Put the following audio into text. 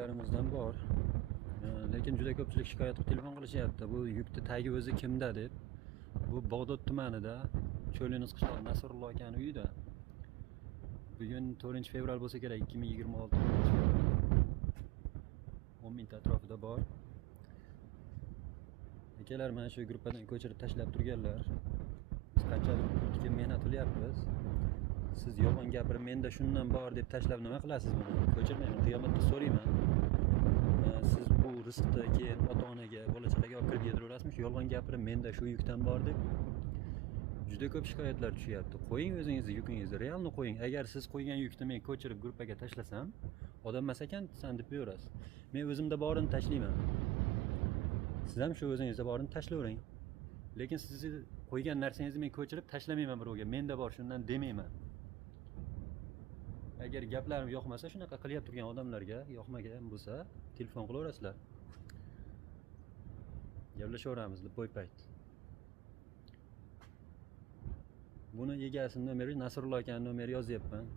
yuklarimizdan bor. Lekin juda ko'pchilik shikoyat qilib telefon qilishyapti. Bu yukni tagi o'zi kimda deb. Bu Bog'dod tumanida Cho'liniz qishlog'i Nasrullo akaning uyida. Bugun 4-fevral bo'lsa kerak, 2026. 10 minut atrofida bor. Akalar mana shu gruppadan ko'chirib tashlab turganlar. Biz qanchalik keyin mehnat qilyapmiz. Siz yolg'on gapirib, menda shundan bor deb tashlab nima qilasiz buni? Ko'chirmayman, qiyomatda so'rayman. Siz bu rizqni keyin ota-onaga, bola-chaqaga olib kirib yediraverasizmi? Shu yolg'on gapirib, menda shu yukdan bor deb. Juda ko'p shikoyatlar tushyapti. Qo'ying o'zingizni yukingizni, realni qo'ying. Agar siz qo'ygan yukni men ko'chirib gruppaga tashlasam, odam emas ekansan deb yuraverasiz. Men o'zimda borini tashlayman. Siz ham shu o'zingizda borini tashlayvering. Lekin sizni qo'ygan narsangizni men ko'chirib tashlamayman birovga. Menda bor shundan demayman. Agar gaplarim yoqmasa, shunaqa qilyap turgan odamlarga yoqmagan bo'lsa, telefon qilaverasizlar. Gaplashaveramiz bo'y-payt. Buni egasining nomeri, Nasrullo akaning nomeri yozyapman.